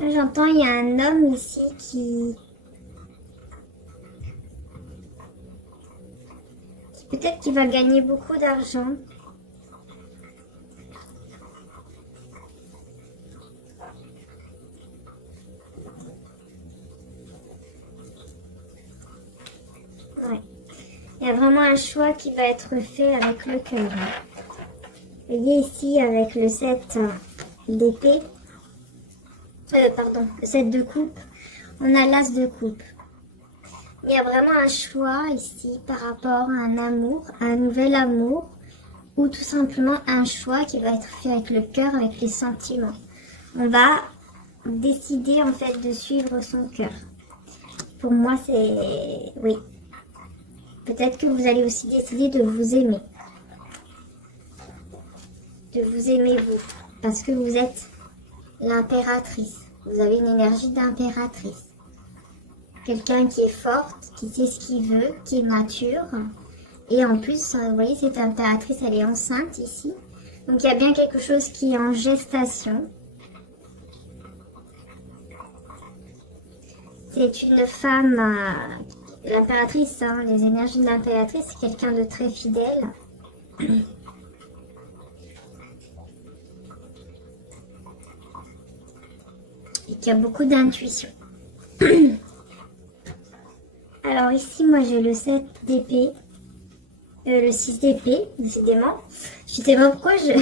Là, j'entends, il y a un homme ici qui peut-être qu'il va gagner beaucoup d'argent. Ouais. Il y a vraiment un choix qui va être fait avec le cœur. Vous voyez ici avec le 7 d'épée, pardon, le 7 de coupe, on a l'as de coupe. Il y a vraiment un choix ici par rapport à un amour, à un nouvel amour, ou tout simplement un choix qui va être fait avec le cœur, avec les sentiments. On va décider en fait de suivre son cœur. Pour moi, c'est... oui. Peut-être que vous allez aussi décider de vous aimer. De vous aimer vous. Parce que vous êtes l'impératrice. Vous avez une énergie d'impératrice. Quelqu'un qui est forte, qui sait ce qu'il veut, qui est mature. Et en plus, vous voyez, cette impératrice, elle est enceinte ici. Donc il y a bien quelque chose qui est en gestation. C'est une femme, l'impératrice, hein, les énergies de l'impératrice, c'est quelqu'un de très fidèle. Et qui a beaucoup d'intuition. Alors ici, moi j'ai le 7 d'épée, le 6 d'épée, décidément. Je sais pas pourquoi je...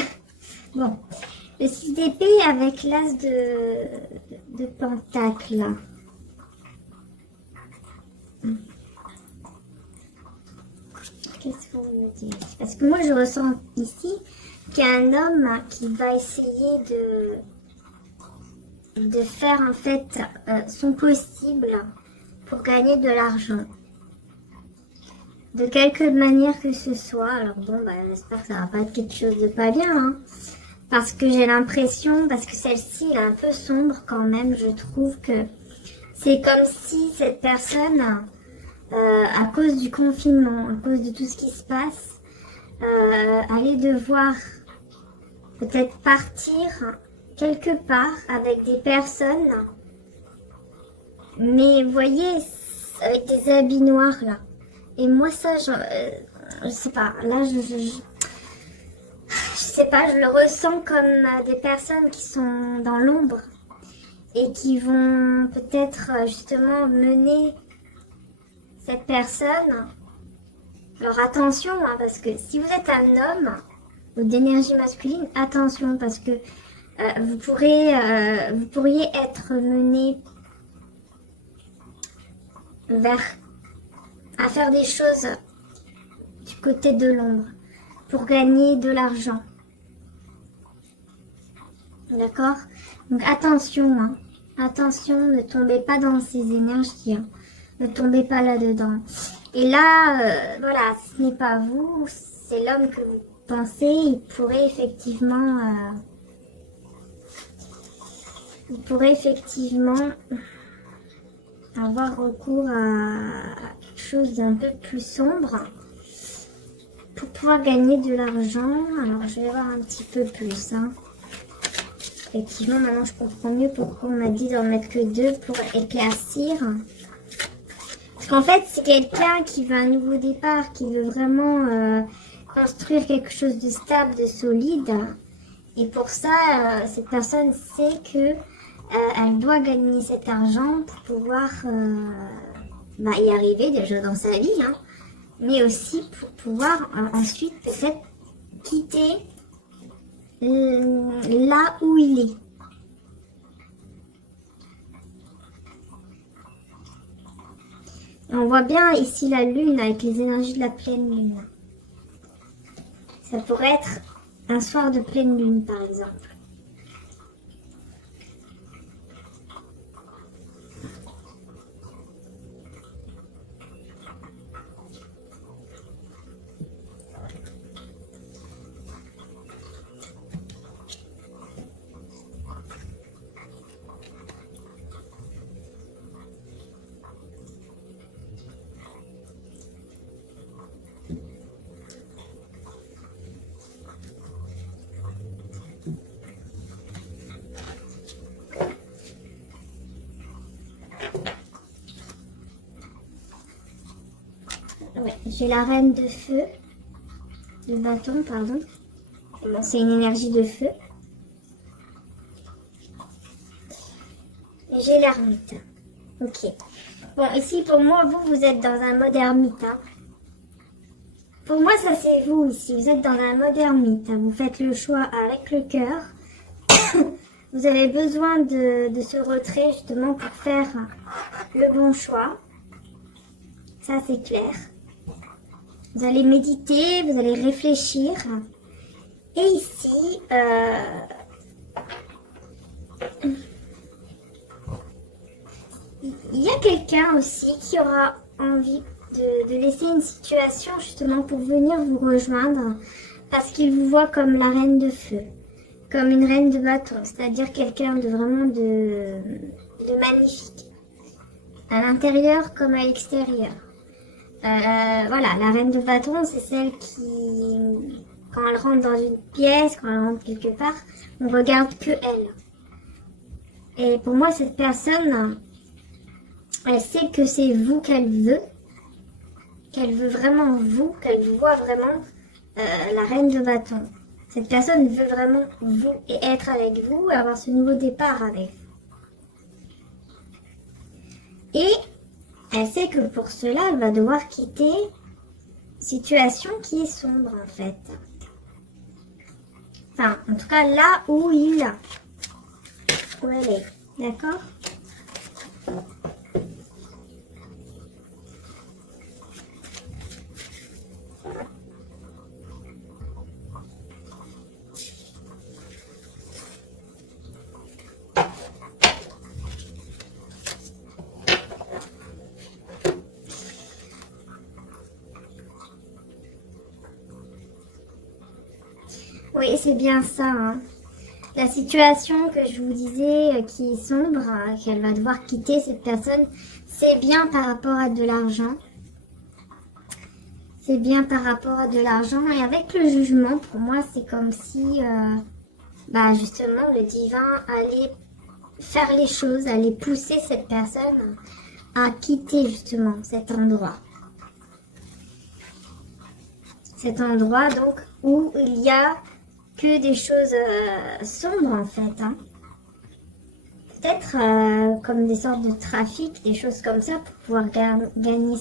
Bon, le 6 d'épée avec l'as de pentacle. Qu'est-ce que vous me dites? Parce que moi je ressens ici qu'il y a un homme qui va essayer de faire en fait son possible pour gagner de l'argent. De quelque manière que ce soit. Alors bon, bah, j'espère que ça va pas être quelque chose de pas bien. Hein. Parce que j'ai l'impression, parce que celle-ci est un peu sombre quand même, je trouve que c'est comme si cette personne, à cause du confinement, à cause de tout ce qui se passe, allait devoir peut-être partir quelque part avec des personnes, mais vous voyez, avec des habits noirs là. Et moi ça, je sais pas, là je sais pas, je le ressens comme des personnes qui sont dans l'ombre et qui vont peut-être justement mener cette personne. Alors attention, hein, parce que si vous êtes un homme ou d'énergie masculine, attention parce que vous pourriez être mené vers à faire des choses du côté de l'ombre pour gagner de l'argent. D'accord? Donc attention, hein. Attention, ne tombez pas dans ces énergies. Hein. Ne tombez pas là-dedans. Et là, voilà, ce n'est pas vous, c'est l'homme que vous pensez. Il pourrait effectivement avoir recours à quelque chose d'un peu plus sombre pour pouvoir gagner de l'argent. Alors je vais voir un petit peu plus. Hein. Effectivement, maintenant je comprends mieux pourquoi on m'a dit d'en mettre que 2 pour éclaircir. Parce qu'en fait, c'est quelqu'un qui veut un nouveau départ, qui veut vraiment construire quelque chose de stable, de solide. Et pour ça, cette personne sait que elle doit gagner cet argent pour pouvoir y arriver déjà dans sa vie, hein, mais aussi pour pouvoir ensuite peut-être quitter là où il est. On voit bien ici la lune avec les énergies de la pleine lune. Ça pourrait être un soir de pleine lune par exemple. J'ai la reine de feu, de bâton, pardon. Bon, c'est une énergie de feu. Et j'ai l'ermite. Ok. Bon, ici, pour moi, vous êtes dans un mode ermite. Hein. Pour moi, ça c'est vous ici. Vous êtes dans un mode ermite. Hein. Vous faites le choix avec le cœur. Vous avez besoin de ce retrait justement pour faire le bon choix. Ça, c'est clair. Vous allez méditer, vous allez réfléchir. Et ici, il y a quelqu'un aussi qui aura envie de laisser une situation justement pour venir vous rejoindre parce qu'il vous voit comme la reine de feu, comme une reine de bâton, c'est-à-dire quelqu'un de vraiment de magnifique, à l'intérieur comme à l'extérieur. Voilà, la reine de bâton, c'est celle qui, quand elle rentre dans une pièce, quand elle rentre quelque part, on regarde que elle. Et pour moi, cette personne, elle sait que c'est vous qu'elle veut vraiment vous, qu'elle vous voit vraiment la reine de bâton. Cette personne veut vraiment vous et être avec vous et avoir ce nouveau départ avec vous. Et elle sait que pour cela, elle va devoir quitter une situation qui est sombre en fait. Enfin, en tout cas là où elle est. D'accord ? Oui, c'est bien ça. Hein. La situation que je vous disais qui est sombre, qu'elle va devoir quitter cette personne, c'est bien par rapport à de l'argent. C'est bien par rapport à de l'argent. Et avec le jugement, pour moi, c'est comme si, justement, le divin allait faire les choses, allait pousser cette personne à quitter justement cet endroit. Cet endroit, donc, où il y a que des choses sombres en fait. Hein. Peut-être comme des sortes de trafic, des choses comme ça pour pouvoir gagner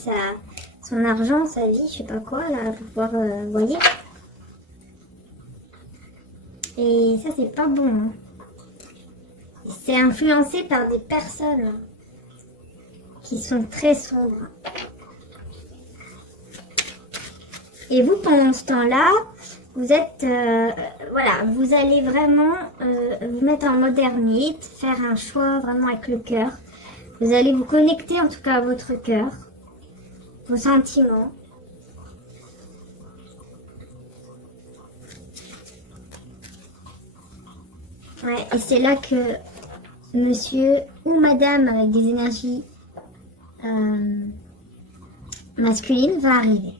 son argent, sa vie, je sais pas quoi, là, pour pouvoir, voyez. Et ça, c'est pas bon. Hein. C'est influencé par des personnes qui sont très sombres. Et vous, pendant ce temps-là, vous êtes, vous allez vraiment vous mettre en mode ermite, faire un choix vraiment avec le cœur. Vous allez vous connecter en tout cas à votre cœur, vos sentiments. Ouais, et c'est là que monsieur ou madame avec des énergies masculines va arriver.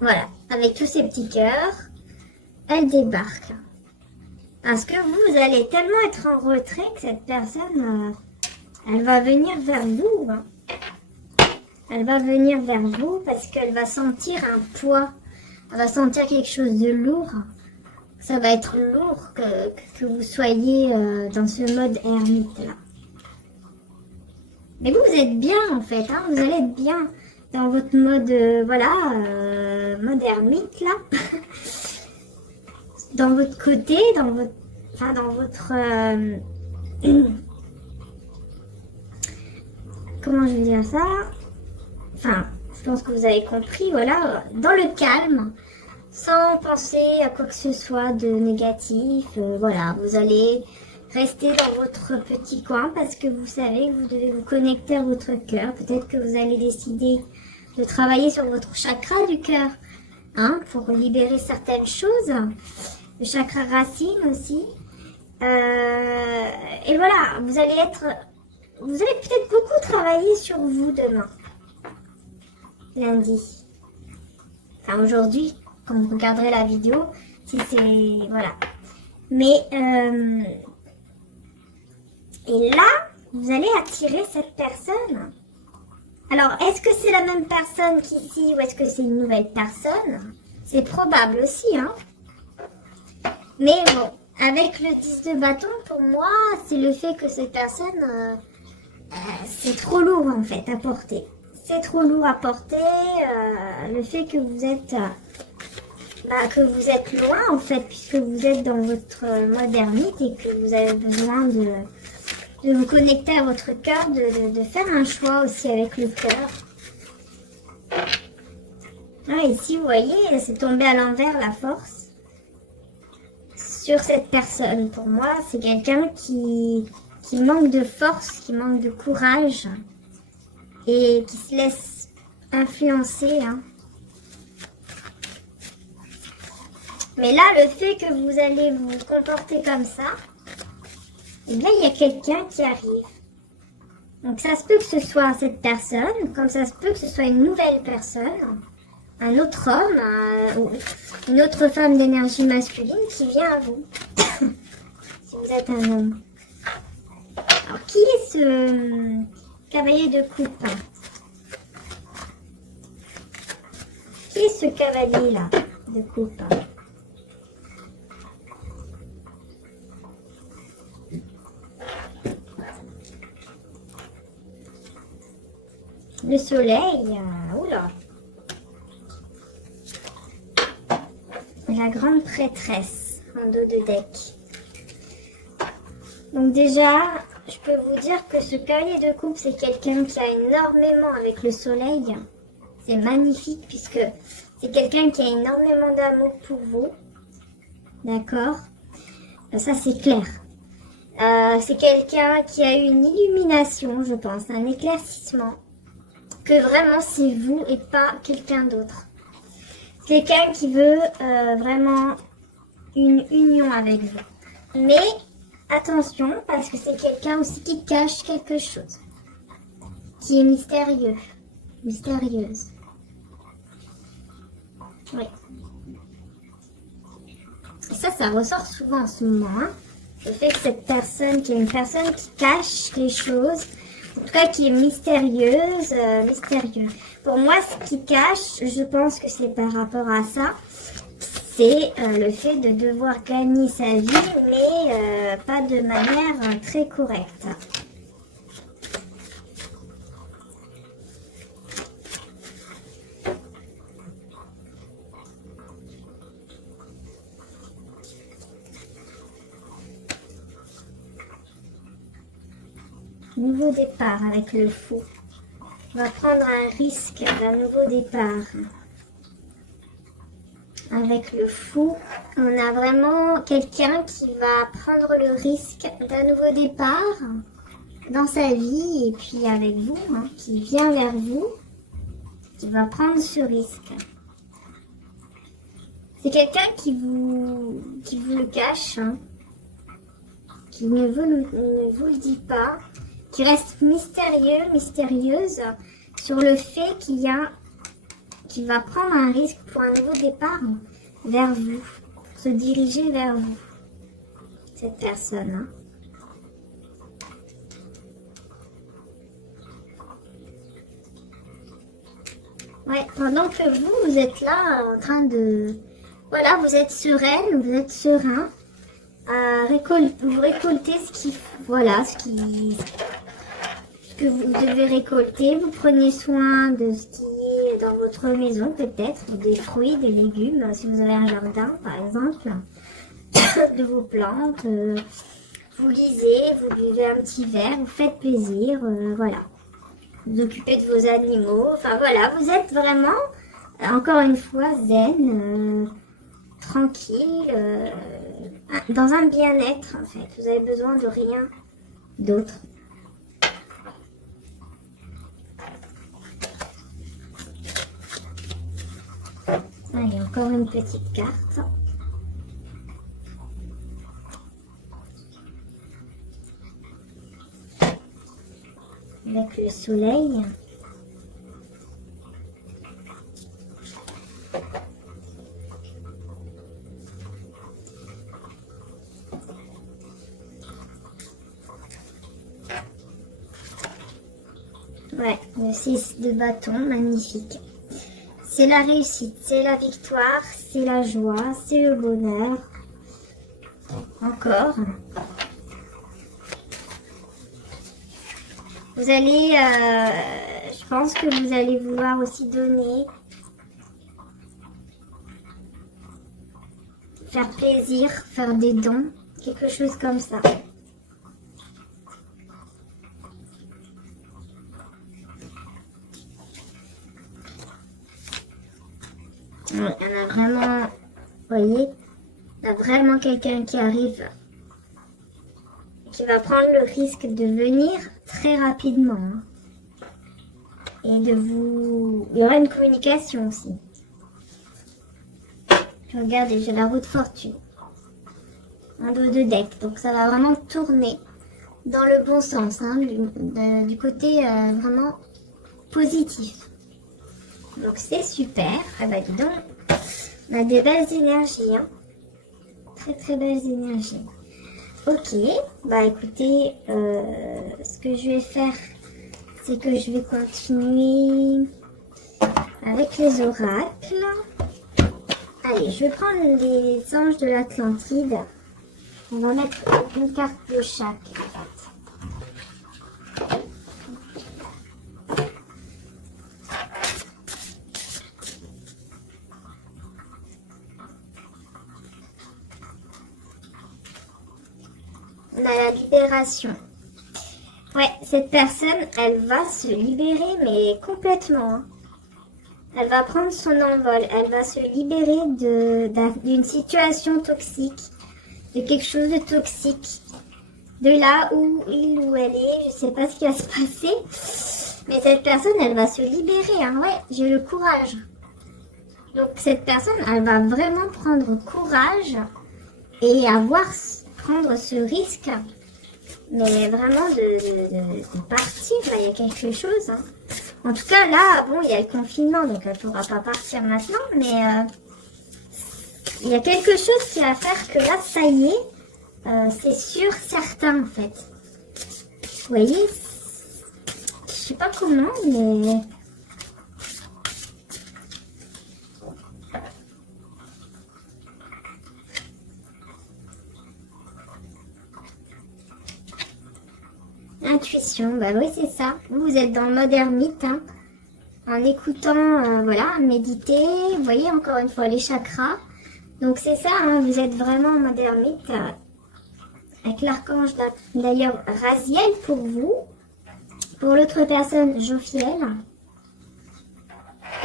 Voilà, avec tous ces petits cœurs, elle débarque. Parce que vous allez tellement être en retrait que cette personne, elle va venir vers vous. Hein. Elle va venir vers vous parce qu'elle va sentir un poids. Elle va sentir quelque chose de lourd. Ça va être lourd que vous soyez dans ce mode ermite là. Mais vous êtes bien en fait, hein, vous allez être bien dans votre mode, mode ermite là. Dans votre côté, dans votre comment je vais dire ça? Enfin, je pense que vous avez compris, voilà, dans le calme, sans penser à quoi que ce soit de négatif, voilà, vous allez rester dans votre petit coin parce que vous savez que vous devez vous connecter à votre cœur. Peut-être que vous allez décider de travailler sur votre chakra du cœur, hein, pour libérer certaines choses. Le chakra racine aussi. Et voilà, vous allez peut-être beaucoup travailler sur vous demain. Lundi. Enfin, aujourd'hui, quand vous regarderez la vidéo, si c'est... Voilà. Mais... et là, vous allez attirer cette personne Alors, est-ce que c'est la même personne qu'ici ou est-ce que c'est une nouvelle personne? C'est probable aussi, hein. Mais bon, avec le 10 de bâton, pour moi, c'est le fait que cette personne, c'est trop lourd en fait à porter. C'est trop lourd à porter, le fait que vous êtes loin en fait, puisque vous êtes dans votre modernité et que vous avez besoin de vous connecter à votre cœur, de faire un choix aussi avec le cœur. Ah, ici, vous voyez, c'est tombé à l'envers la force sur cette personne. Pour moi, c'est quelqu'un qui manque de force, qui manque de courage et qui se laisse influencer. Hein. Mais là, le fait que vous allez vous comporter comme ça, et bien, il y a quelqu'un qui arrive. Donc, ça se peut que ce soit cette personne, comme ça se peut que ce soit une nouvelle personne, un autre homme, ou une autre femme d'énergie masculine qui vient à vous. Si vous êtes un homme. Alors, qui est ce cavalier de coupe? Qui est ce cavalier-là de coupe? Le soleil, oula. La grande prêtresse en dos de deck. Donc déjà, je peux vous dire que ce cavalier de coupe, c'est quelqu'un qui a énormément avec le soleil. C'est magnifique puisque c'est quelqu'un qui a énormément d'amour pour vous. D'accord? Ça, c'est clair. C'est quelqu'un qui a eu une illumination, je pense, un éclaircissement. Que vraiment c'est vous et pas quelqu'un d'autre. Quelqu'un qui veut vraiment une union avec vous. Mais attention, parce que c'est quelqu'un aussi qui cache quelque chose. Qui est mystérieux. Mystérieuse. Oui. Et ça ressort souvent en ce moment. Hein. Le fait que cette personne, qui est une personne qui cache les choses, en tout cas qui est mystérieuse, mystérieux. Pour moi, ce qui cache, je pense que c'est par rapport à ça, c'est le fait de devoir gagner sa vie, mais pas de manière très correcte. Nouveau départ avec le fou. On va prendre un risque d'un nouveau départ. Avec le fou, on a vraiment quelqu'un qui va prendre le risque d'un nouveau départ dans sa vie et puis avec vous, hein, qui vient vers vous, qui va prendre ce risque. C'est quelqu'un qui vous le cache, hein, qui ne vous le dit pas, qui reste mystérieux, mystérieuse sur le fait qu'il va prendre un risque pour un nouveau départ vers vous, se diriger vers vous, cette personne. Hein. Ouais, pendant que vous êtes là en train de... Voilà, vous êtes sereine, vous êtes serein. Vous récoltez ce que vous devez récolter. Vous prenez soin de ce qui est dans votre maison, peut-être, des fruits, des légumes, si vous avez un jardin, par exemple, de vos plantes. Vous lisez, vous buvez un petit verre, vous faites plaisir, voilà. Vous occupez de vos animaux, enfin voilà, vous êtes vraiment, encore une fois, zen, tranquille, dans un bien-être, en fait. Vous avez besoin de rien d'autre. Allez, encore une petite carte. Avec le soleil. Ouais, le 6 de bâton, magnifique. C'est la réussite, c'est la victoire, c'est la joie, c'est le bonheur. Encore. Vous allez, je pense que vous allez vouloir aussi donner, faire plaisir, faire des dons, quelque chose comme ça. Il y en a vraiment, vous voyez, il y a vraiment quelqu'un qui arrive, qui va prendre le risque de venir très rapidement. Hein. Et de vous... Il y aura une communication aussi. Regardez, j'ai la roue de fortune. Un dos de deck. Donc ça va vraiment tourner dans le bon sens. Hein, du côté vraiment positif. Donc c'est super. Ah bah dis donc, on a des belles énergies. Hein. Très très belles énergies. Ok, bah écoutez, ce que je vais faire, c'est que je vais continuer avec les oracles. Allez, je vais prendre les anges de l'Atlantide. On va mettre une carte de chaque. On a la libération. Ouais, cette personne, elle va se libérer, mais complètement. Hein. Elle va prendre son envol. Elle va se libérer d'une situation toxique, de quelque chose de toxique. De là où il ou elle est, je sais pas ce qui va se passer. Mais cette personne, elle va se libérer. Hein. Ouais, j'ai le courage. Donc cette personne, elle va vraiment prendre courage et prendre ce risque. Mais vraiment de partir, là, il y a quelque chose. Hein. En tout cas, là, bon, il y a le confinement, donc elle ne pourra pas partir maintenant. Mais il y a quelque chose qui va faire que là, ça y est, c'est sûr, certain, en fait. Vous voyez, je sais pas comment, mais... Intuition, bah oui c'est ça. Vous êtes dans le mode ermite, hein, en écoutant, voilà, méditer. Vous voyez encore une fois les chakras. Donc c'est ça, hein, vous êtes vraiment en mode ermite. Avec l'archange d'ailleurs Raziel pour vous. Pour l'autre personne, Jophiel.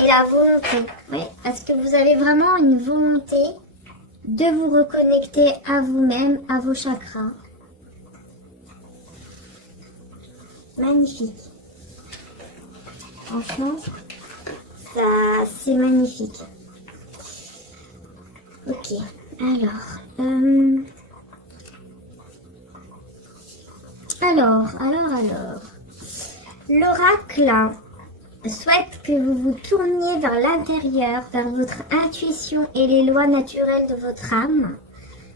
Et la volonté. Oui, parce que vous avez vraiment une volonté de vous reconnecter à vous-même, à vos chakras. Magnifique. Franchement, ça, c'est magnifique. Ok, alors. L'oracle souhaite que vous vous tourniez vers l'intérieur, vers votre intuition et les lois naturelles de votre âme,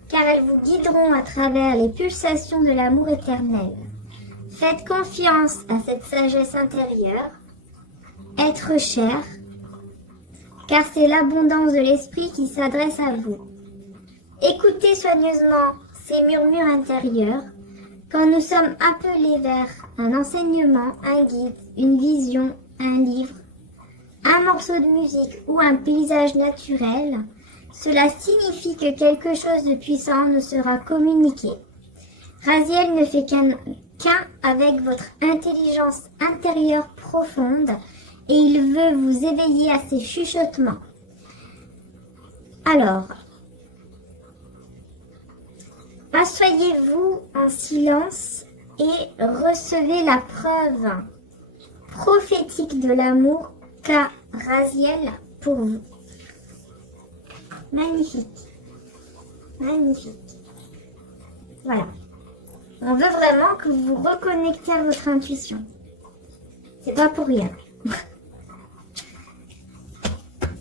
car elles vous guideront à travers les pulsations de l'amour éternel. Faites confiance à cette sagesse intérieure, être cher, car c'est l'abondance de l'esprit qui s'adresse à vous. Écoutez soigneusement ces murmures intérieurs quand nous sommes appelés vers un enseignement, un guide, une vision, un livre, un morceau de musique ou un paysage naturel. Cela signifie que quelque chose de puissant nous sera communiqué. Raziel ne fait qu'un avec votre intelligence intérieure profonde et il veut vous éveiller à ses chuchotements. Alors, asseyez-vous en silence et recevez la preuve prophétique de l'amour qu'a Raziel pour vous. Magnifique. Magnifique. Voilà. On veut vraiment que vous vous reconnectez à votre intuition. C'est pas pour rien.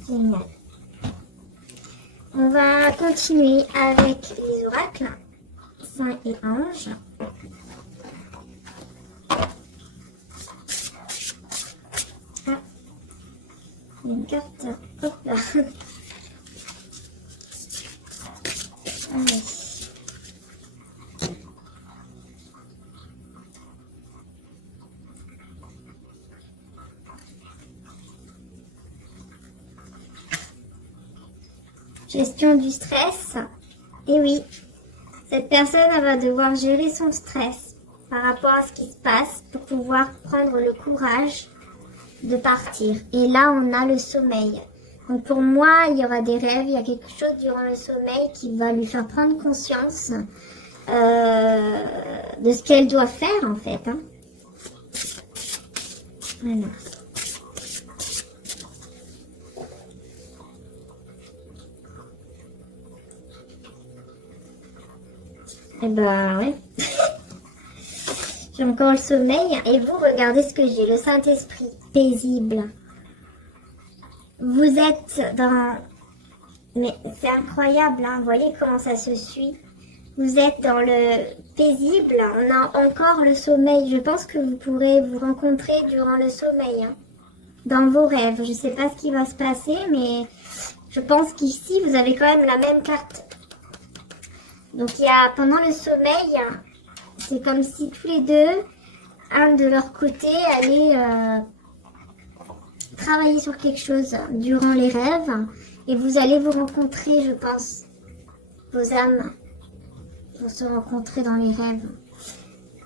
Génial. On va continuer avec les oracles, saints et anges. Une carte. Hop là. Allez. Gestion du stress. Et oui, cette personne elle va devoir gérer son stress par rapport à ce qui se passe pour pouvoir prendre le courage de partir. Et là, on a le sommeil. Donc pour moi, il y aura des rêves, il y a quelque chose durant le sommeil qui va lui faire prendre conscience de ce qu'elle doit faire en fait. Hein. Voilà. Et ben ouais. J'ai encore le sommeil. Et vous, regardez ce que j'ai. Le Saint-Esprit paisible. Vous êtes dans... Mais c'est incroyable, hein. Vous voyez comment ça se suit. Vous êtes dans le paisible. On a encore le sommeil. Je pense que vous pourrez vous rencontrer durant le sommeil. Hein. Dans vos rêves. Je ne sais pas ce qui va se passer, mais je pense qu'ici, vous avez quand même la même carte. Donc il y a pendant le sommeil, c'est comme si tous les deux, un de leur côté, allaient travailler sur quelque chose durant les rêves. Et vous allez vous rencontrer, je pense. Vos âmes vont se rencontrer dans les rêves.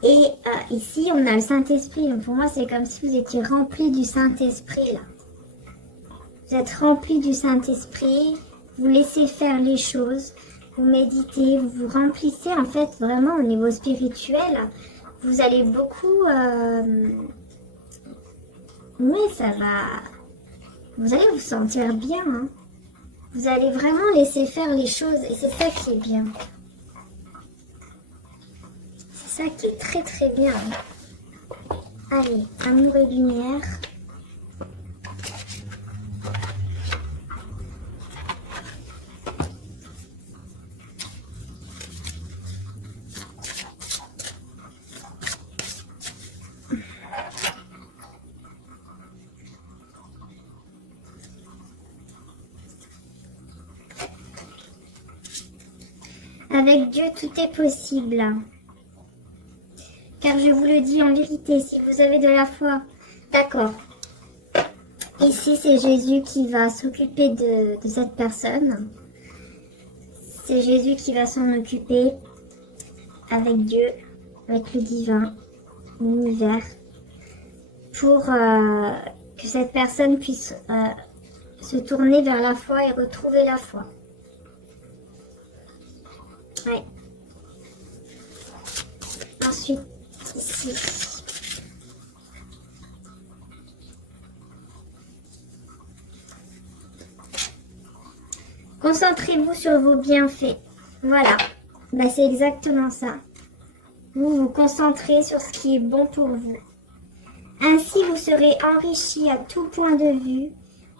Et ici, on a le Saint-Esprit. Donc pour moi, c'est comme si vous étiez rempli du Saint-Esprit là. Vous êtes rempli du Saint-Esprit. Vous laissez faire les choses. Vous méditez, vous vous remplissez en fait vraiment au niveau spirituel. Vous allez beaucoup... Oui, ça va... Vous allez vous sentir bien. Hein. Vous allez vraiment laisser faire les choses et c'est ça qui est bien. C'est ça qui est très très bien. Allez, amour et lumière. Avec Dieu, tout est possible. Car je vous le dis en vérité, si vous avez de la foi, d'accord. Ici, c'est Jésus qui va s'occuper de cette personne. C'est Jésus qui va s'en occuper avec Dieu, avec le divin, l'univers, pour que cette personne puisse se tourner vers la foi et retrouver la foi. Ouais. Ensuite, ici. Concentrez-vous sur vos bienfaits. Voilà. Bah, c'est exactement ça. Vous vous concentrez sur ce qui est bon pour vous. Ainsi, vous serez enrichis à tout point de vue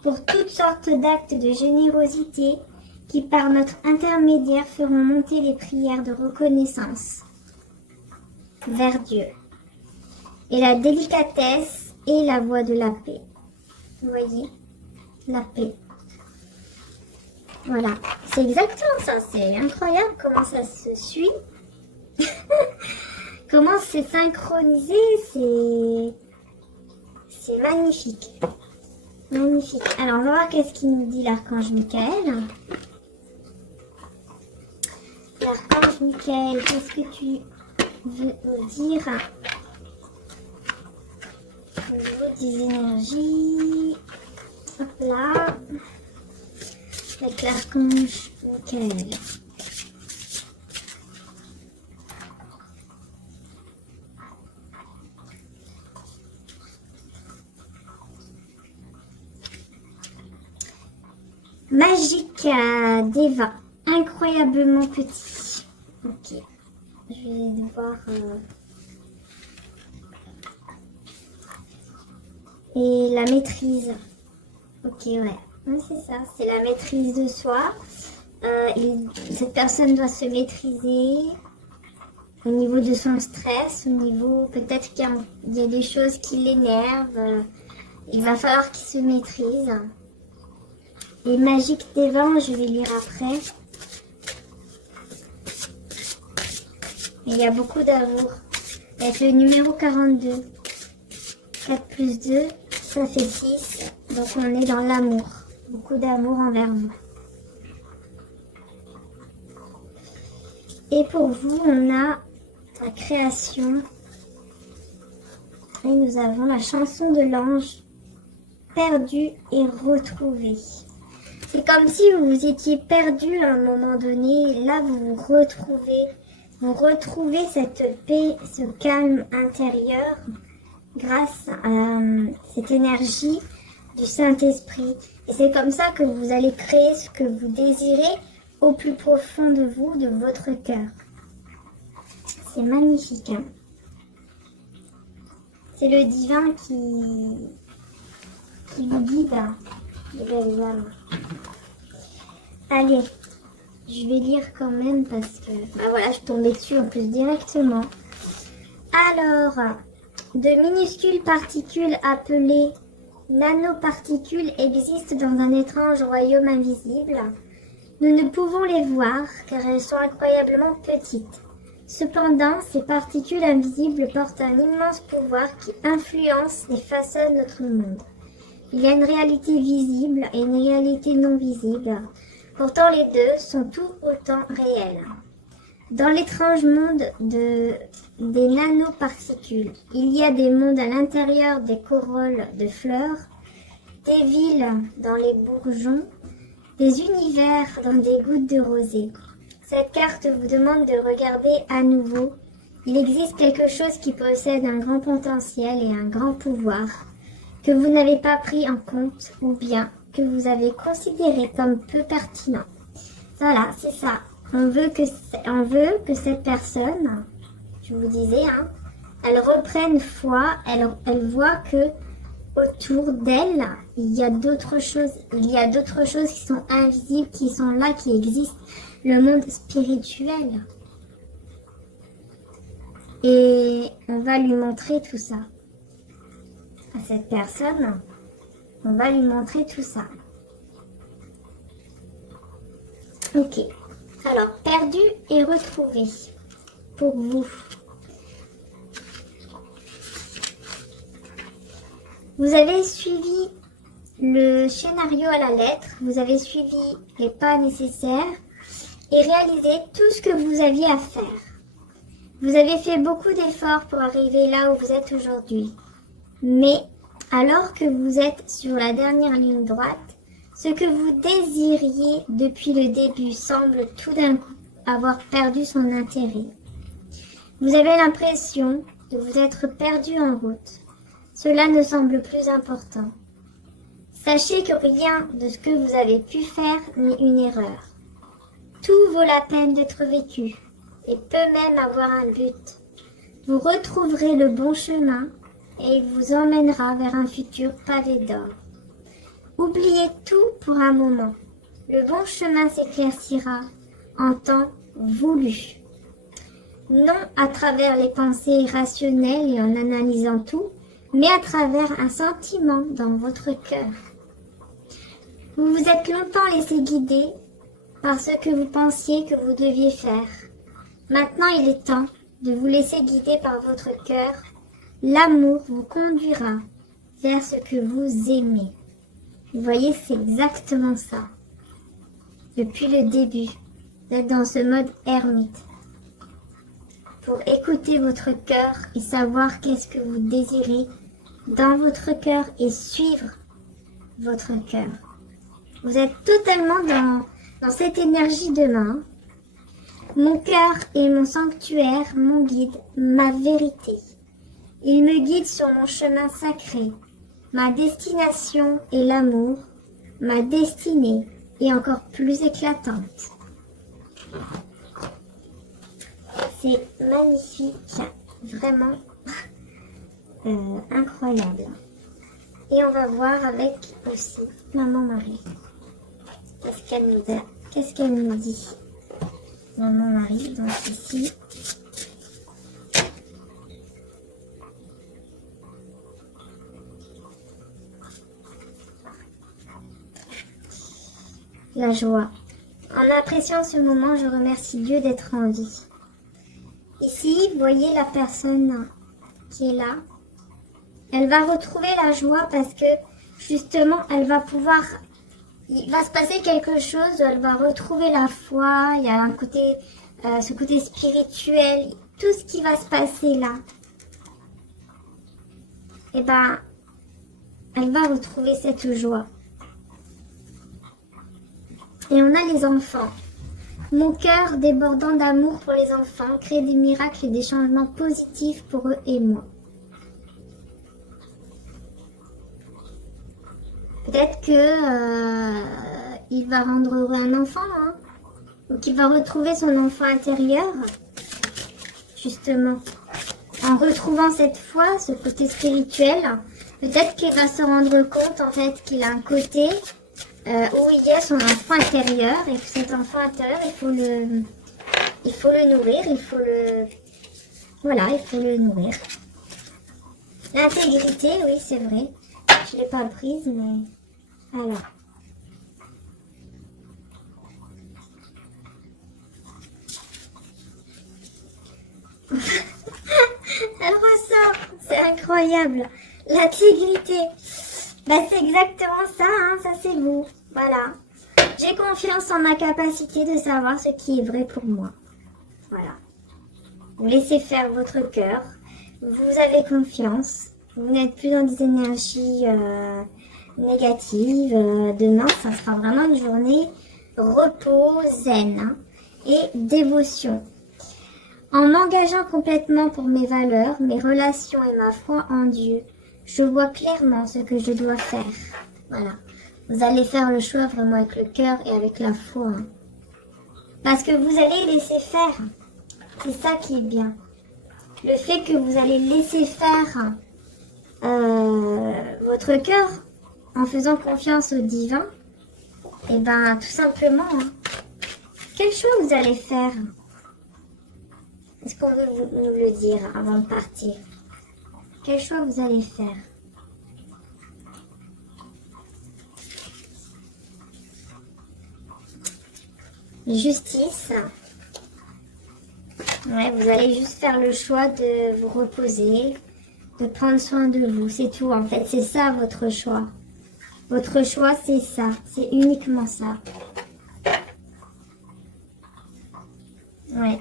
pour toutes sortes d'actes de générosité qui par notre intermédiaire feront monter les prières de reconnaissance vers Dieu. Et la délicatesse et la voie de la paix. Vous voyez? La paix. Voilà. C'est exactement ça. C'est incroyable comment ça se suit. Comment c'est synchronisé. C'est magnifique. Magnifique. Alors, on va voir qu'est-ce qu'il nous dit l'archange Michael. L'archange Michael, qu'est-ce que tu veux nous dire au niveau des énergies? Hop là. Avec l'archange Michael. Magique Deva, incroyablement petit. Ok, je vais devoir... Et la maîtrise. Ok, ouais. Oui, c'est ça, c'est la maîtrise de soi. Cette personne doit se maîtriser au niveau de son stress, au niveau... Peut-être qu'il y a des choses qui l'énervent. Il va falloir qu'il se maîtrise. Et Magique des vents, je vais lire après. Et il y a beaucoup d'amour. Avec le numéro 42. 4 plus 2, ça fait 6. Donc on est dans l'amour. Beaucoup d'amour envers vous. Et pour vous, on a la création. Et nous avons la chanson de l'ange. Perdu et retrouvé. C'est comme si vous étiez perdu à un moment donné. Et là, vous vous retrouvez. Vous retrouvez cette paix, ce calme intérieur grâce à cette énergie du Saint-Esprit. Et c'est comme ça que vous allez créer ce que vous désirez au plus profond de vous, de votre cœur. C'est magnifique. Hein? C'est le divin qui vous guide, les belles âmes. Allez, je vais lire quand même parce que... voilà, je tombais dessus en plus directement. Alors, de minuscules particules appelées nanoparticules existent dans un étrange royaume invisible. Nous ne pouvons les voir car elles sont incroyablement petites. Cependant, ces particules invisibles portent un immense pouvoir qui influence et façonne notre monde. Il y a une réalité visible et une réalité non visible. Pourtant, les deux sont tout autant réels. Dans l'étrange monde des nanoparticules, il y a des mondes à l'intérieur des corolles de fleurs, des villes dans les bourgeons, des univers dans des gouttes de rosée. Cette carte vous demande de regarder à nouveau. Il existe quelque chose qui possède un grand potentiel et un grand pouvoir que vous n'avez pas pris en compte ou bien que vous avez considéré comme peu pertinent. Voilà, c'est ça. On veut que cette personne, je vous disais, hein, elle reprenne foi, elle voit que autour d'elle, il y a d'autres choses qui sont invisibles, qui sont là, qui existent, le monde spirituel. Et on va lui montrer tout ça. À cette personne, on va lui montrer tout ça. Ok. Alors, perdu et retrouvé. Pour vous. Vous avez suivi le scénario à la lettre. Vous avez suivi les pas nécessaires et réalisé tout ce que vous aviez à faire. Vous avez fait beaucoup d'efforts pour arriver là où vous êtes aujourd'hui. Mais alors que vous êtes sur la dernière ligne droite, ce que vous désiriez depuis le début semble tout d'un coup avoir perdu son intérêt. Vous avez l'impression de vous être perdu en route. Cela ne semble plus important. Sachez que rien de ce que vous avez pu faire n'est une erreur. Tout vaut la peine d'être vécu et peut même avoir un but. Vous retrouverez le bon chemin et il vous emmènera vers un futur pavé d'or. Oubliez tout pour un moment. Le bon chemin s'éclaircira en temps voulu. Non à travers les pensées irrationnelles et en analysant tout, mais à travers un sentiment dans votre cœur. Vous vous êtes longtemps laissé guider par ce que vous pensiez que vous deviez faire. Maintenant, il est temps de vous laisser guider par votre cœur. L'amour vous conduira vers ce que vous aimez. Vous voyez, c'est exactement ça. Depuis le début, vous êtes dans ce mode ermite. Pour écouter votre cœur et savoir qu'est-ce que vous désirez dans votre cœur et suivre votre cœur. Vous êtes totalement dans cette énergie de main. Mon cœur est mon sanctuaire, mon guide, ma vérité. Il me guide sur mon chemin sacré. Ma destination est l'amour. Ma destinée est encore plus éclatante. C'est magnifique, vraiment incroyable. Et on va voir avec aussi Maman Marie. Qu'est-ce qu'elle nous dit? Maman Marie, donc ici. la joie. En appréciant ce moment, je remercie Dieu d'être en vie. Ici, vous voyez la personne qui est là. Elle va retrouver la joie parce que justement, elle va pouvoir... Il va se passer quelque chose, elle va retrouver la foi, il y a un côté, ce côté spirituel, tout ce qui va se passer là. Et ben, elle va retrouver cette joie. Et on a les enfants. Mon cœur débordant d'amour pour les enfants crée des miracles et des changements positifs pour eux et moi. Peut-être que il va rendre heureux un enfant, hein, ou qu'il va retrouver son enfant intérieur, justement. En retrouvant cette foi, ce côté spirituel, peut-être qu'il va se rendre compte en fait qu'il a un côté où il y a son enfant intérieur et que cet enfant intérieur, il faut le nourrir, il faut le nourrir. L'intégrité, oui, c'est vrai. Je l'ai pas prise, mais alors. Elle ressort, c'est incroyable. L'intégrité, bah, c'est exactement ça, hein, ça c'est vous. Voilà. J'ai confiance en ma capacité de savoir ce qui est vrai pour moi. Voilà. Vous laissez faire votre cœur. Vous avez confiance. Vous n'êtes plus dans des énergies négatives. Demain, ça sera vraiment une journée repos, zen, hein, et dévotion. En m'engageant complètement pour mes valeurs, mes relations et ma foi en Dieu, je vois clairement ce que je dois faire. Voilà. Vous allez faire le choix vraiment avec le cœur et avec la foi. Hein. Parce que vous allez laisser faire. C'est ça qui est bien. Le fait que vous allez laisser faire votre cœur en faisant confiance au divin, et ben tout simplement, hein, quel choix vous allez faire? Est-ce qu'on veut nous le dire avant de partir? Quel choix vous allez faire? Justice. Ouais, vous allez juste faire le choix de vous reposer, de prendre soin de vous. C'est tout en fait. C'est ça votre choix. Votre choix, c'est ça. C'est uniquement ça. Ouais.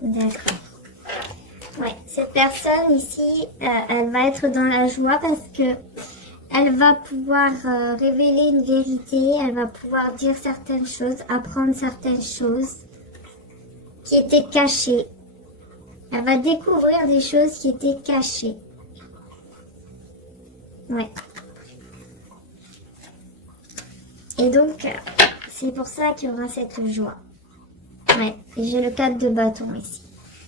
D'accord. Ouais, cette personne ici, elle va être dans la joie parce que elle va pouvoir révéler une vérité, elle va pouvoir dire certaines choses, apprendre certaines choses qui étaient cachées. Elle va découvrir des choses qui étaient cachées. Ouais. Et donc, c'est pour ça qu'il y aura cette joie. Ouais, et j'ai le 4 de bâton ici.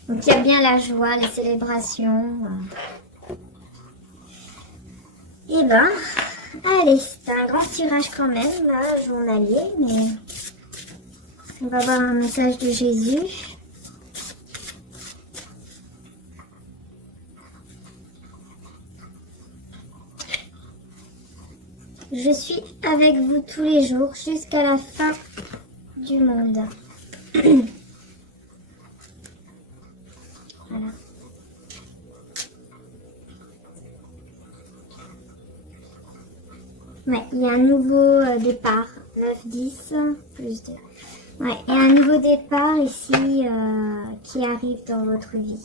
Donc il y a bien la joie, les célébrations. Et ben, allez, c'est un grand tirage quand même, là, journalier, mais on va voir un message de Jésus. Je suis avec vous tous les jours jusqu'à la fin du monde. Voilà. Ouais, il y a un nouveau départ. 9, 10, plus 2. Ouais, il y a un nouveau départ ici qui arrive dans votre vie.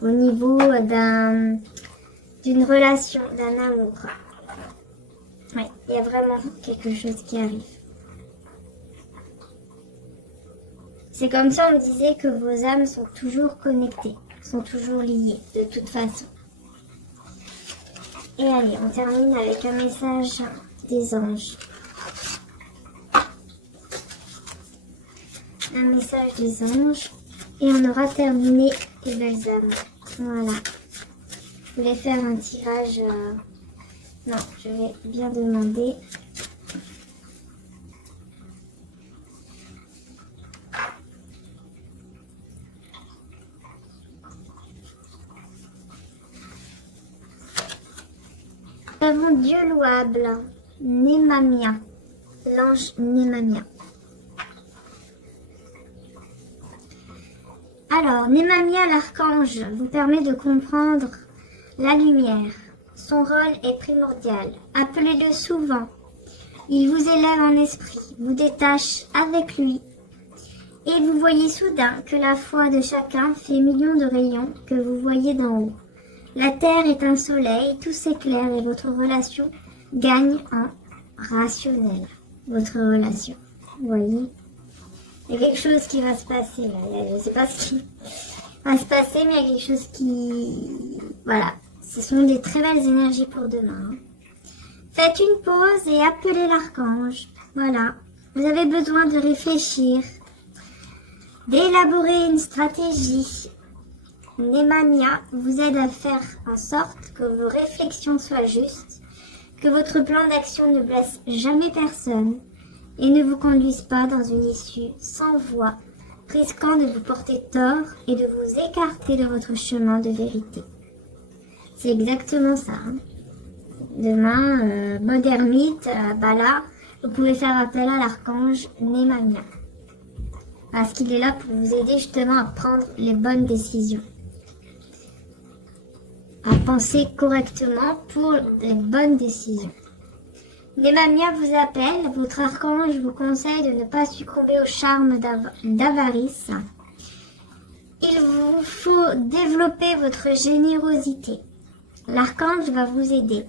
Au niveau d'une relation, d'un amour. Ouais, il y a vraiment quelque chose qui arrive. C'est comme si on me disait que vos âmes sont toujours connectées, sont toujours liées, de toute façon. Et allez, on termine avec un message des anges. Un message des anges. Et on aura terminé les belles âmes. Voilà. Je voulais faire un tirage... Non, je vais bien demander... avons Dieu louable, Némamia, l'ange Némamia. Alors, Némamia l'archange vous permet de comprendre la lumière. Son rôle est primordial. Appelez-le souvent. Il vous élève en esprit, vous détache avec lui. Et vous voyez soudain que la foi de chacun fait millions de rayons que vous voyez d'en haut. La terre est un soleil, tout s'éclaire et votre relation gagne en rationnel. Votre relation. Vous voyez? Il y a quelque chose qui va se passer là. Je ne sais pas ce qui va se passer, mais il y a quelque chose qui... Voilà. Ce sont des très belles énergies pour demain. Faites une pause et appelez l'archange. Voilà. Vous avez besoin de réfléchir, d'élaborer une stratégie. Némamia vous aide à faire en sorte que vos réflexions soient justes, que votre plan d'action ne blesse jamais personne et ne vous conduise pas dans une issue sans voie, risquant de vous porter tort et de vous écarter de votre chemin de vérité. C'est exactement ça. Hein. Demain, mode ermite, là, vous pouvez faire appel à l'archange Némamia. Parce qu'il est là pour vous aider justement à prendre les bonnes décisions. À penser correctement pour les bonnes décisions. Némamia vous appelle, votre archange vous conseille de ne pas succomber au charme d'avarice. Il vous faut développer votre générosité. L'archange va vous aider.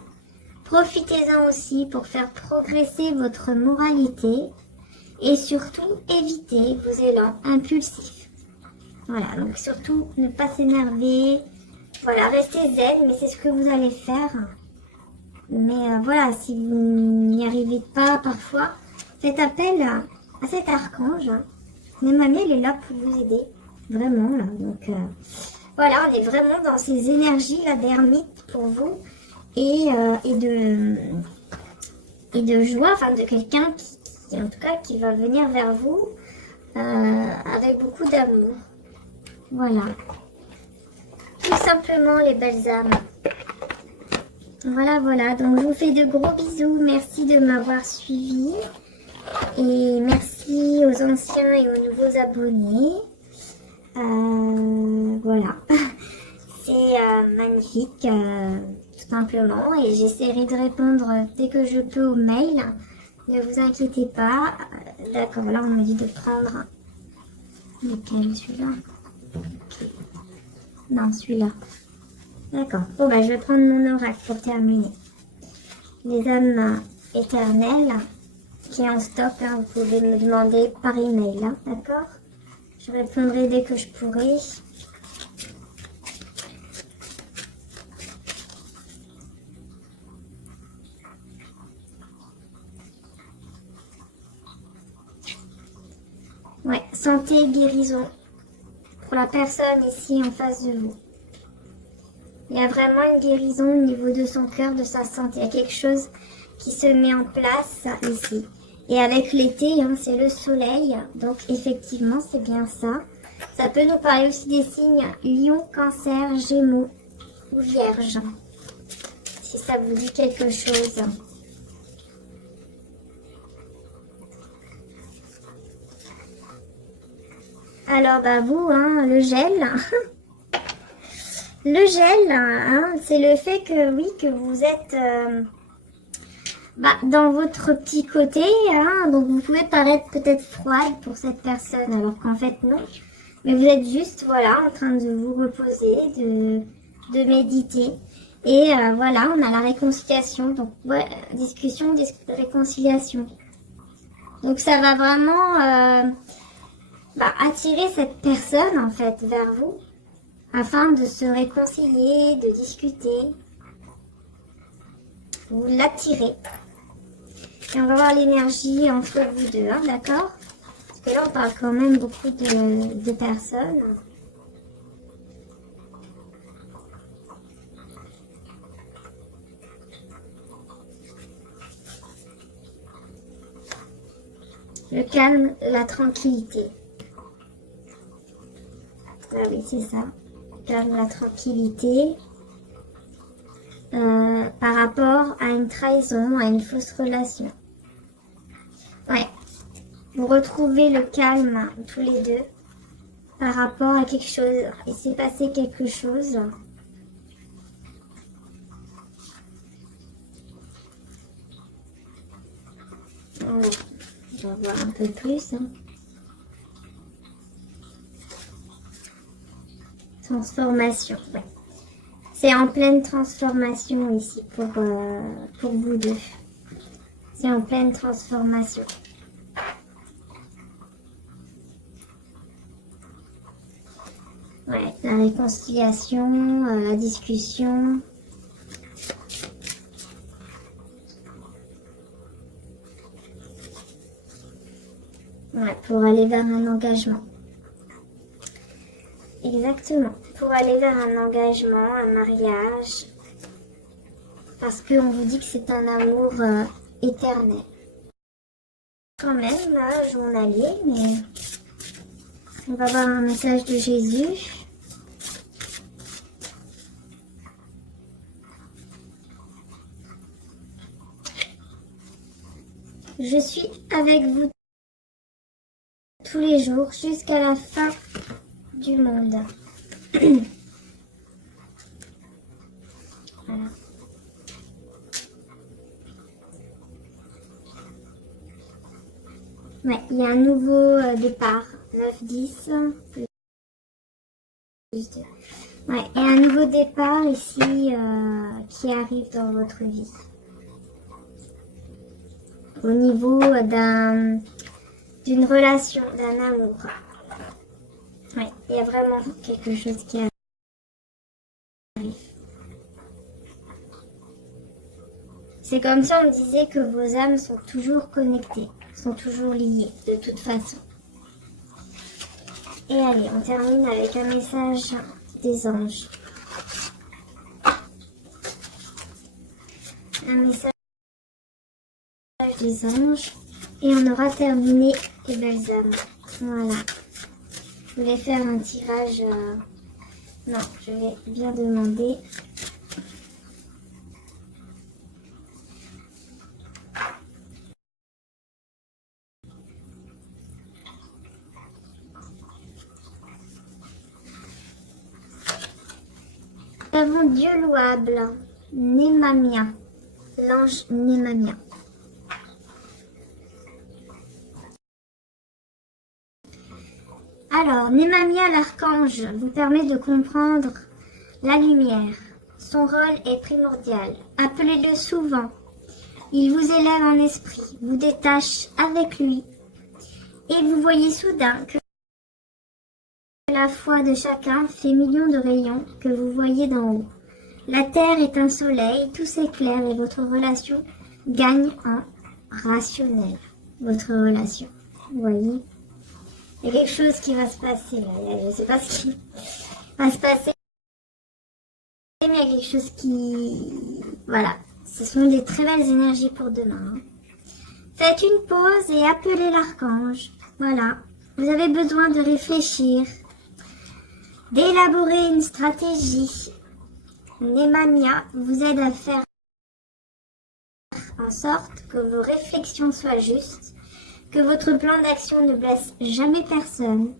Profitez-en aussi pour faire progresser votre moralité et surtout éviter vos élans impulsifs. Voilà, donc surtout ne pas s'énerver. Voilà, restez zen, mais c'est ce que vous allez faire. Mais voilà, si vous n'y arrivez pas parfois, faites appel à cet archange. Némamia, il est là pour vous aider. Vraiment, là. Donc, voilà, on est vraiment dans ces énergies là d'ermite pour vous. Et de joie, enfin de quelqu'un qui, en tout cas, qui va venir vers vous avec beaucoup d'amour. Voilà. Tout simplement les belles âmes. Voilà, voilà. Donc je vous fais de gros bisous. Merci de m'avoir suivi. Et merci aux anciens et aux nouveaux abonnés. Voilà. C'est magnifique, tout simplement. Et j'essaierai de répondre dès que je peux aux mails. Ne vous inquiétez pas. D'accord, là on me dit de prendre... Lequel, celui-là? Okay. Non, celui-là. D'accord. Bon, bah, je vais prendre mon oracle pour terminer. Les âmes éternelles qui est en stock, hein, vous pouvez me demander par email, hein, d'accord? Je répondrai dès que je pourrai. Ouais, santé, guérison. Pour la personne ici en face de vous. Il y a vraiment une guérison au niveau de son cœur, de sa santé. Il y a quelque chose qui se met en place ici. Et avec l'été, hein, c'est le soleil. Donc effectivement, c'est bien ça. Ça peut nous parler aussi des signes Lion, Cancer, Gémeaux ou Vierge. Si ça vous dit quelque chose. Alors, bah vous, hein, le gel. Le gel, hein, c'est le fait que, oui, que vous êtes dans votre petit côté. Hein, donc, vous pouvez paraître peut-être froide pour cette personne, alors qu'en fait, non. Mais vous êtes juste, voilà, en train de vous reposer, de méditer. Et voilà, on a la réconciliation. Donc, ouais, discussion, réconciliation. Donc, ça va vraiment... attirer cette personne en fait vers vous afin de se réconcilier, de discuter. Vous l'attirez. Et on va voir l'énergie entre vous deux, hein, d'accord? Parce que là on parle quand même beaucoup de personnes. Le calme, la tranquillité. Ah oui, c'est ça. Calme, la tranquillité. par rapport à une trahison, à une fausse relation. Ouais. Vous retrouvez le calme tous les deux par rapport à quelque chose. Il s'est passé quelque chose. Voilà. On va voir un peu plus. Transformation. Ouais. C'est en pleine transformation ici pour vous deux. C'est en pleine transformation. Ouais, la réconciliation, la discussion. Ouais, pour aller vers un engagement. Exactement. Pour aller vers un engagement, un mariage. Parce qu'on vous dit que c'est un amour éternel. Quand même, journalier, mais on va voir un message de Jésus. Je suis avec vous tous les jours jusqu'à la fin du monde. Voilà. Ouais, il y a un nouveau départ. 9, 10. Plus 2. Ouais, et un nouveau départ ici qui arrive dans votre vie. Au niveau d'une relation, d'un amour. Ouais, il y a vraiment quelque chose qui arrive. C'est comme si on me disait que vos âmes sont toujours connectées, sont toujours liées, de toute façon. Et allez, on termine avec un message des anges. Un message des anges. Et on aura terminé les belles âmes. Voilà. Je voulais faire un tirage... Non, je vais bien demander... Nous avons Dieu louable, Némamia, l'ange Némamia. Alors, Némamia l'archange vous permet de comprendre la lumière. Son rôle est primordial. Appelez-le souvent. Il vous élève en esprit, vous détache avec lui. Et vous voyez soudain que la foi de chacun fait millions de rayons que vous voyez d'en haut. La terre est un soleil, tout s'éclaire et votre relation gagne en rationnel. Votre relation, vous voyez. Il y a quelque chose qui va se passer là. Je ne sais pas ce qui va se passer, mais il y a quelque chose qui... Voilà. Ce sont des très belles énergies pour demain. Faites une pause et appelez l'archange. Voilà. Vous avez besoin de réfléchir, d'élaborer une stratégie. Némamia vous aide à faire en sorte que vos réflexions soient justes, que votre plan d'action ne blesse jamais personne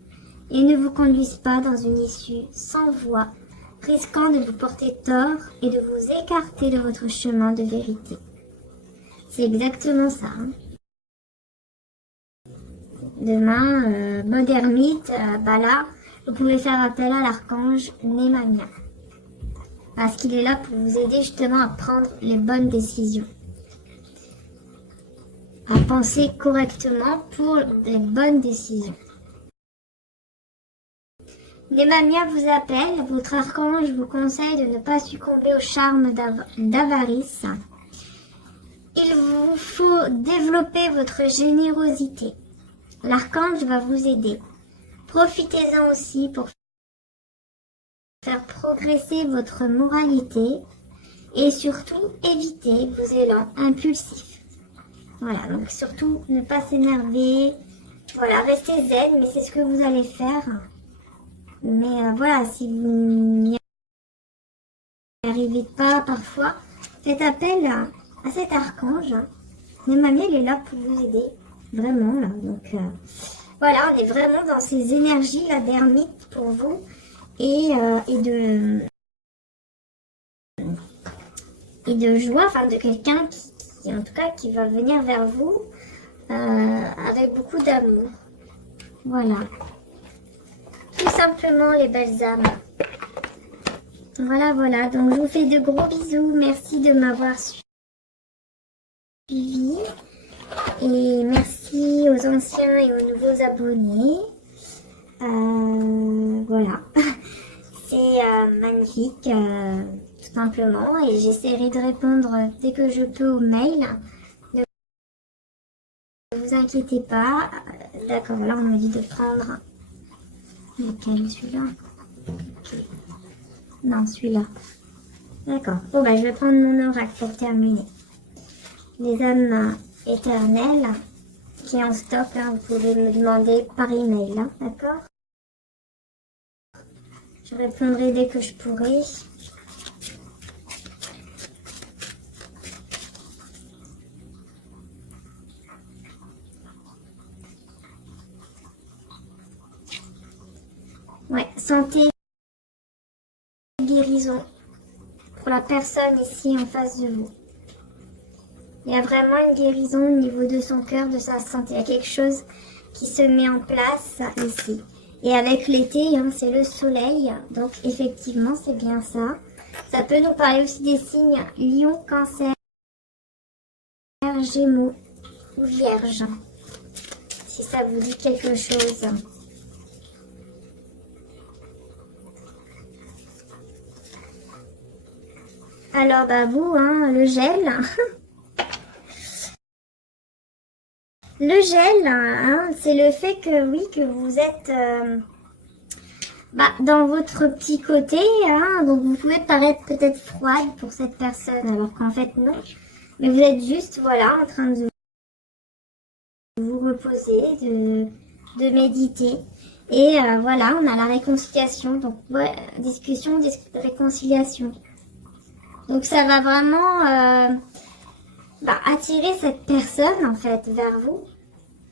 et ne vous conduise pas dans une issue sans voie, risquant de vous porter tort et de vous écarter de votre chemin de vérité. C'est exactement ça. Hein. Demain, mode ermite, là, vous pouvez faire appel à l'archange Némamia. Parce qu'il est là pour vous aider justement à prendre les bonnes décisions. À penser correctement pour les bonnes décisions. Némamia vous appelle, votre archange vous conseille de ne pas succomber au charme d'avarice. Il vous faut développer votre générosité. L'archange va vous aider. Profitez-en aussi pour faire progresser votre moralité et surtout éviter vos élans impulsifs. Voilà, donc surtout ne pas s'énerver. Voilà, restez zen, mais c'est ce que vous allez faire. Mais voilà, si vous n'arrivez pas parfois, faites appel à cet archange. Mais mamie, elle est là pour vous aider. Vraiment, là. Donc, voilà, on est vraiment dans ces énergies, là, d'ermite pour vous. Et de joie, enfin, de quelqu'un qui, en tout cas, qui va venir vers vous avec beaucoup d'amour. Voilà. Tout simplement, les belles âmes. Voilà, voilà. Donc, je vous fais de gros bisous. Merci de m'avoir suivi. Et merci aux anciens et aux nouveaux abonnés. Voilà. C'est magnifique, tout simplement. Et j'essaierai de répondre dès que je peux aux mails. Ne vous inquiétez pas. D'accord, là, on me dit de prendre... Lequel, celui-là? Okay. Non, celui-là. D'accord. Bon, bah, je vais prendre mon oracle pour terminer. Les âmes éternelles qui est en stock, hein, vous pouvez me demander par email, hein, d'accord? Je répondrai dès que je pourrai. Ouais, santé, guérison pour la personne ici en face de vous. Il y a vraiment une guérison au niveau de son cœur, de sa santé. Il y a quelque chose qui se met en place ici. Et avec l'été, hein, c'est le soleil. Donc effectivement, c'est bien ça. Ça peut nous parler aussi des signes Lion, Cancer, Gémeaux ou Vierge. Si ça vous dit quelque chose. Alors, bah vous, hein, le gel. Le gel, hein, c'est le fait que, oui, que vous êtes dans votre petit côté. Hein, donc, vous pouvez paraître peut-être froide pour cette personne, alors qu'en fait, non. Mais vous êtes juste, voilà, en train de vous reposer, de méditer. Et voilà, on a la réconciliation. Donc, ouais, discussion, réconciliation. Donc, ça va vraiment attirer cette personne, en fait, vers vous,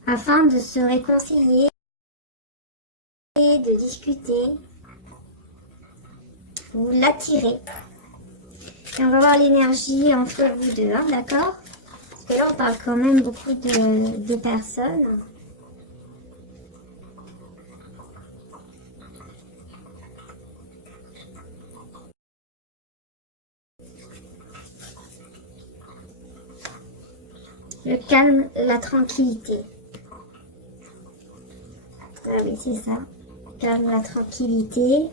afin de se réconcilier, de discuter. Vous l'attirez. Et on va voir l'énergie entre vous deux, hein, d'accord? Parce que là, on parle quand même beaucoup de personnes. Le calme, la tranquillité. Ah oui, c'est ça. Le calme, la tranquillité.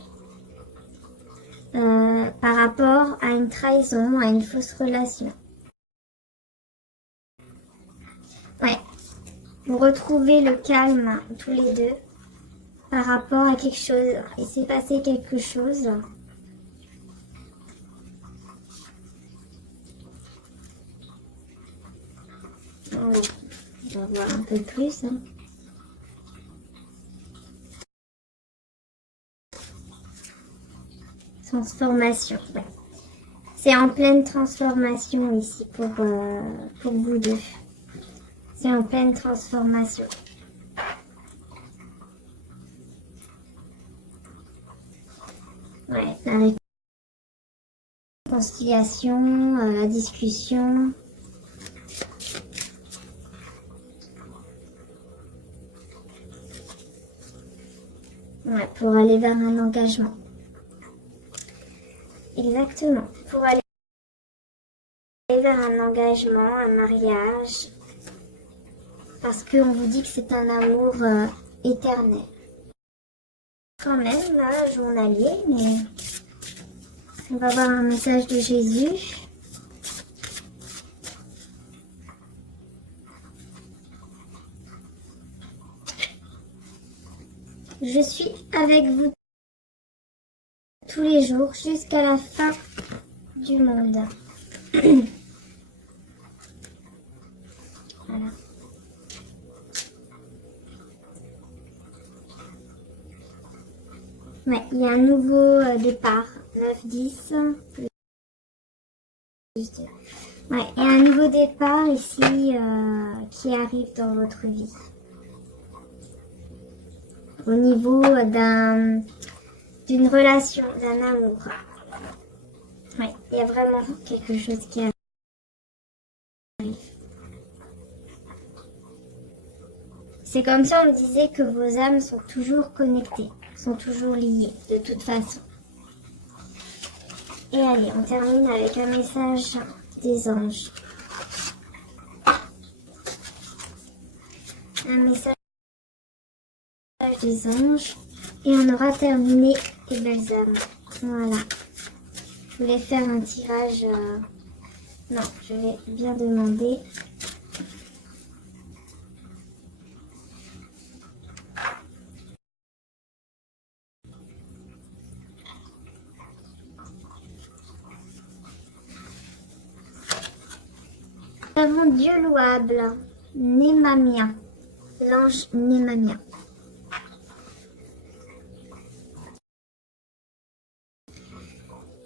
Par rapport à une trahison, à une fausse relation. Ouais. Vous retrouvez le calme tous les deux par rapport à quelque chose. Il s'est passé quelque chose. On va voir un peu plus. Hein. Transformation. Ouais. C'est en pleine transformation ici pour vous deux. C'est en pleine transformation. Ouais, la réconciliation, la discussion. Ouais, pour aller vers un engagement. Exactement. Pour aller vers un engagement, un mariage. Parce qu'on vous dit que c'est un amour éternel. Quand même, là, journalier, mais on va voir un message de Jésus. Je suis avec vous tous les jours jusqu'à la fin du monde. Voilà. Ouais, il y a un nouveau départ, 9-10. Ouais, et un nouveau départ ici qui arrive dans votre vie. Au niveau d'une relation, d'un amour. Ouais, il y a vraiment quelque chose qui arrive. C'est comme si on me disait que vos âmes sont toujours connectées, sont toujours liées, de toute façon. Et allez, on termine avec un message des anges. Un message des anges. Et on aura terminé les belles âmes. Voilà. Je voulais faire un tirage... Non, je vais bien demander. Nous avons Dieu louable, Némamia, l'ange Némamia.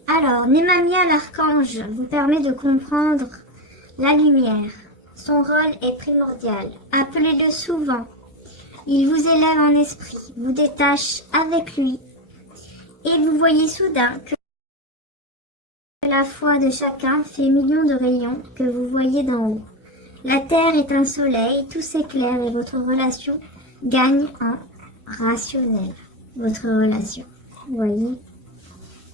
Alors, Némamia l'archange vous permet de comprendre la lumière. Son rôle est primordial. Appelez-le souvent. Il vous élève en esprit, vous détache avec lui. Et vous voyez soudain que la foi de chacun fait millions de rayons que vous voyez d'en haut. La terre est un soleil, tout s'éclaire et votre relation gagne en rationnel. Votre relation, vous voyez.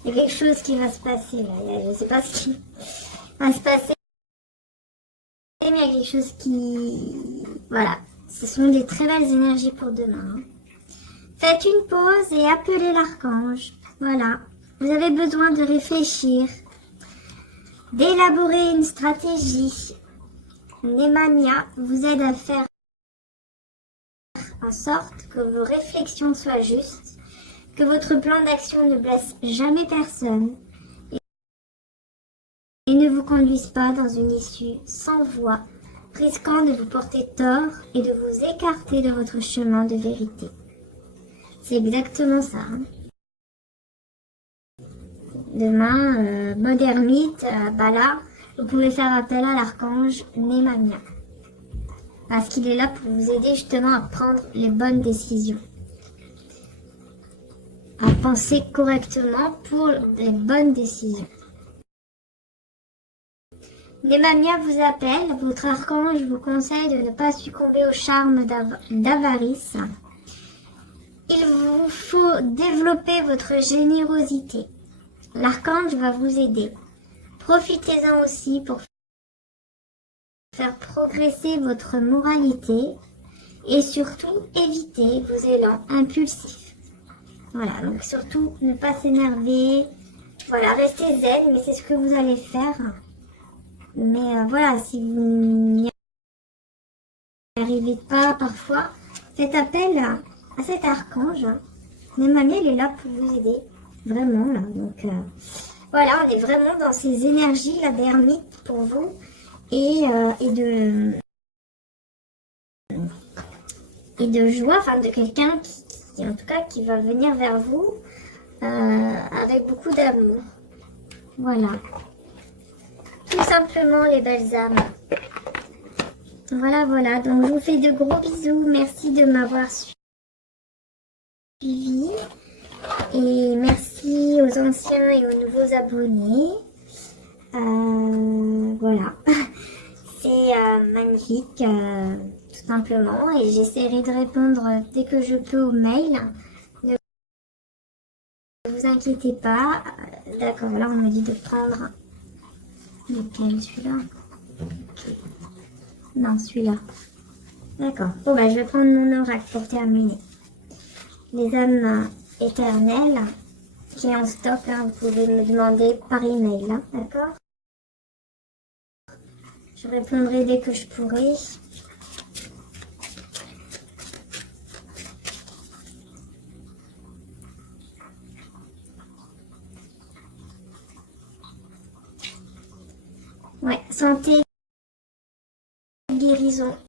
Il y a quelque chose qui va se passer là. Je ne sais pas ce qui va se passer. Mais il y a quelque chose qui... Voilà. Ce sont des très belles énergies pour demain. Faites une pause et appelez l'archange. Voilà. Vous avez besoin de réfléchir, d'élaborer une stratégie. Némamia vous aide à faire en sorte que vos réflexions soient justes, que votre plan d'action ne blesse jamais personne et ne vous conduise pas dans une issue sans voie, risquant de vous porter tort et de vous écarter de votre chemin de vérité. C'est exactement ça. Hein. Demain, mode ermite, là, vous pouvez faire appel à l'archange Némamia. Parce qu'il est là pour vous aider justement à prendre les bonnes décisions. À penser correctement pour les bonnes décisions. Némamia vous appelle, votre archange vous conseille de ne pas succomber au charme d'avarice. Il vous faut développer votre générosité. L'archange va vous aider. Profitez-en aussi pour faire progresser votre moralité et surtout éviter vos élans impulsifs. Voilà, donc surtout ne pas s'énerver. Voilà, restez zen, mais c'est ce que vous allez faire. Mais voilà, si vous n'y arrivez pas parfois, faites appel à cet archange. Némamia, il est là pour vous aider. Vraiment, là. Donc, voilà, on est vraiment dans ces énergies, là, d'ermite pour vous. Et de joie, enfin, de quelqu'un qui, en tout cas, qui va venir vers vous avec beaucoup d'amour. Voilà. Tout simplement, les belles âmes. Voilà, voilà. Donc, je vous fais de gros bisous. Merci de m'avoir suivi. Et merci aux anciens et aux nouveaux abonnés. Voilà. C'est magnifique, tout simplement. Et j'essaierai de répondre dès que je peux aux mails. Ne vous inquiétez pas. D'accord, là, on me dit de prendre... Lequel, celui-là? Non, celui-là. D'accord. Bon, bah, je vais prendre mon oracle pour terminer. Les âmes éternelles qui est en stock, hein, vous pouvez me demander par email, hein, d'accord? Je répondrai dès que je pourrai. Ouais, santé, guérison.